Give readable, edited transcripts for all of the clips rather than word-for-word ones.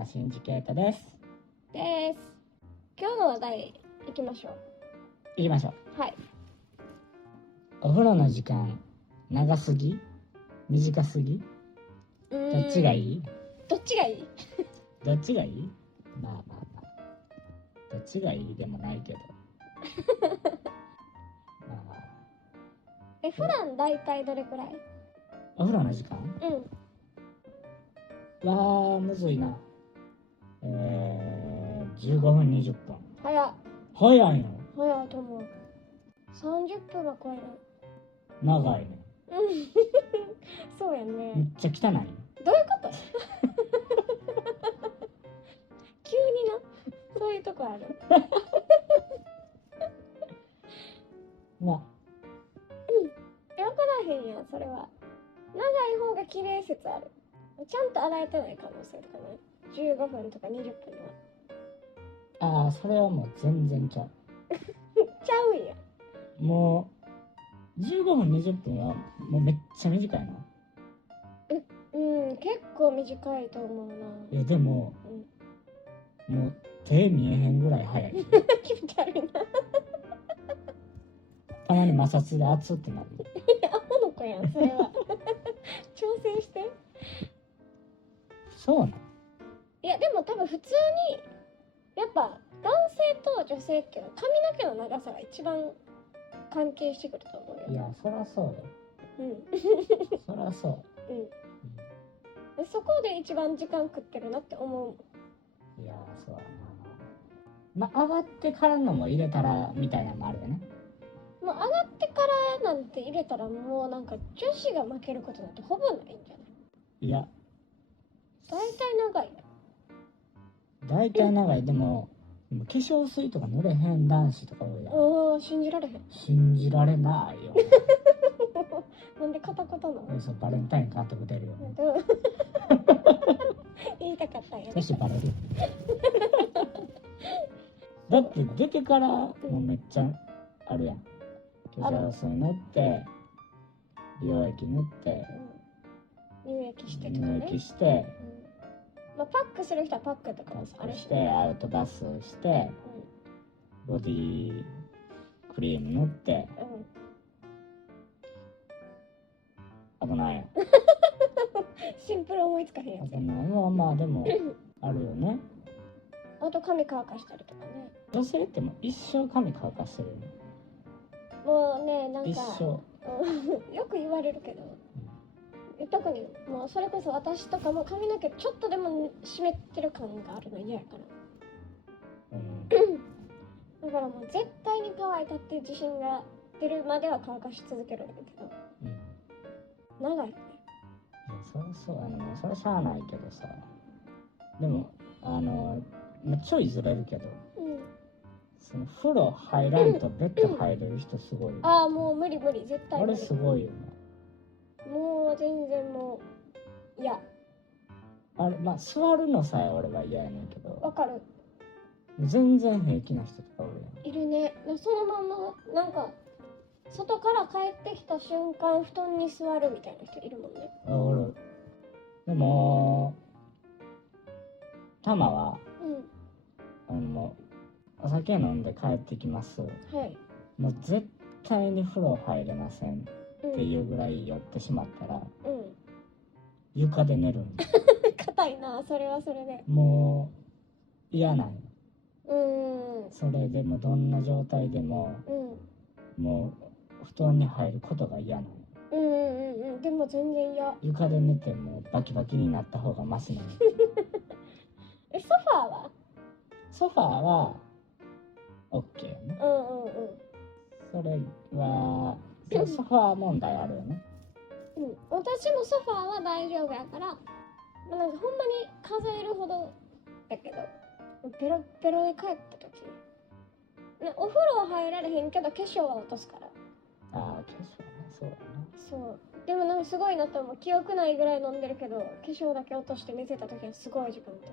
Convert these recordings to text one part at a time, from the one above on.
山真嗣啓太です。今日の話題行きましょう。行きましょう。はい。お風呂の時間長すぎ短すぎどっちがいい？どっちがいい？どっちがいい？まあどっちがいいでもないけど普段だいたいどれくらい？お風呂の時間はむずいな。15分20分。早い早いの？早いと思う。30分は超える。長いね。そうやめね。っちゃ汚い。どういうこと急にな。そういうとこある。まあ分からへんやん、それは。長い方が綺麗説ある。ちゃんと洗えてない可能性とかね。15分とか20分あ、それはもう全然ちゃう。ちゃうんや。もう15分20分はもうめっちゃ短いな。結構短いと思うな。いやでも、もう手見えへんぐらい早い。気持ち悪いな。たまに摩擦で熱ってなる。アホの子やん、それは。挑戦して。そうなん？いやでも多分普通にやっぱ男性と女性っていうのは髪の毛の長さが一番関係してくると思うよ。いやそりゃそうよ。そりゃそう。でそこで一番時間食ってるなって思う。いやそうやな。まあ上がってからのも入れたらみたいなのもあるよね。もう上がってからなんて入れたらもうなんか女子が負けることなんてほぼないんじゃない？いや大体長いよ。大体長い。でも化粧水とか塗れへん男子とか多いやん。信じられへん。信じられないよ。なんで片言なの？そうバレンタイン監督出るよね。言いたかったんや。そしてバレる。だって出てからもうめっちゃあるやん。化粧水塗って美容液塗って乳液してとか乳ね。液してまあ、パックする人はパックとかもあるししてアウトバスしてボディクリーム塗って危ないやん。シンプル思いつかへんやつ。危ない。まあでもあるよね。あと髪乾かしたりとかね。女性ってもう一生髪乾かしてるよね。もうね、なんか一生。よく言われるけど、特にもうそれこそ私とかも髪の毛ちょっとでも湿ってる感があるの嫌やから、だからもう絶対に乾いたっていう自信が出るまでは乾かし続けるんだけど、長いね。いやそりゃそうやね。それしゃあないけどさ。でもちょいずれるけど、その風呂入らんとベッド入れる人すごいよね。ああもう無理絶対無理。あれすごいよね。もう全然もう嫌。あれまあ座るのさえ俺は嫌やねんけど。わかる。全然平気な人とかおるやん。いるね。そのままなんか外から帰ってきた瞬間布団に座るみたいな人いるもんね。おる。でもタマはもうお酒飲んで帰ってきます。はい。もう絶対に風呂入れませんっていうぐらい酔ってしまったら、床で寝るん。硬いな、それはそれで。もう嫌ない。それでもどんな状態でも、もう布団に入ることが嫌ない。でも全然嫌。床で寝てもバキバキになった方がマシなの。ソファーは？ソファーは OK よね。それはソファー問題あるよね。私もソファーは大丈夫やから、なんかほんまに数えるほどだけど、ペロペロで帰った時、お風呂は入られへんけど化粧は落とすから。ああ化粧ね。そうだな。そうでもなんかすごいなと思う。記憶ないぐらい飲んでるけど化粧だけ落として寝てた時はすごい時間と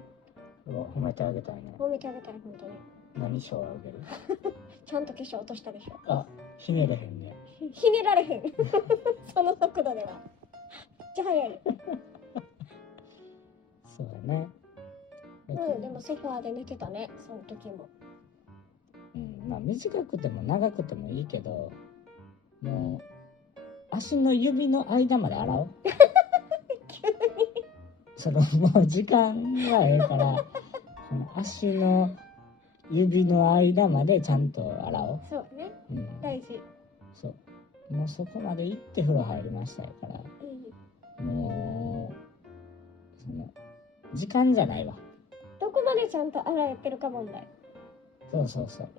褒めてあげたいね。褒めてあげたい本当に。何賞あげる？ちゃんと化粧落としたでしょ。あ、ひねれへんね。ひねられへん。その速度ではめっちゃ速い。そうだね。うん、でもソファーで寝てたね、その時も。まあ短くても長くてもいいけど、もう足の指の間まで洗おう。急に。そのもう時間がええから、その足の指の間までちゃんと洗おう。そうね、大事。そう。もうそこまで行って風呂入りましたやから、もうその時間じゃないわ。どこまでちゃんと洗えてるか問題。そうそうそう。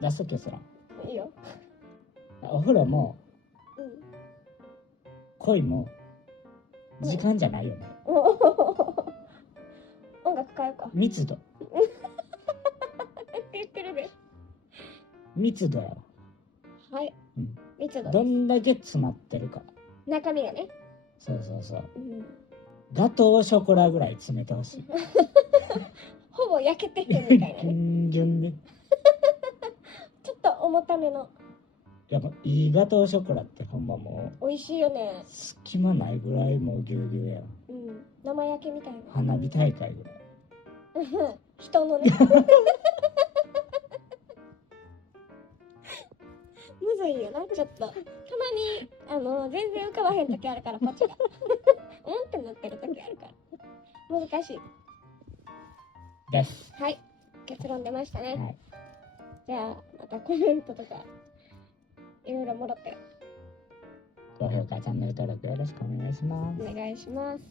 出す結論。いいよ。お風呂も恋も時間じゃないよね。音楽変えようか。密度。言ってるで。密度やわ。はい。密度。どんだけ詰まってるか。中身がね。そうそうそう。ガトーショコラぐらい詰めてほしい。ほぼ焼けてへんみたいなね。ギュンギュンで。ちょっと重ための。やっぱいいガトーショコラってほんまもう美味しいよね。隙間ないぐらいもうギュウギュウやわ。生焼けみたいな。花火大会ぐらい。人のね。むずいよな、ちょっと。たまに全然浮かばへん時あるから、こっちが。ってなってる時あるから。難しい。です。はい。結論出ましたね。はい。じゃあ、またコメントとか、いろいろもらって。高評価、チャンネル登録よろしくお願いします。お願いします。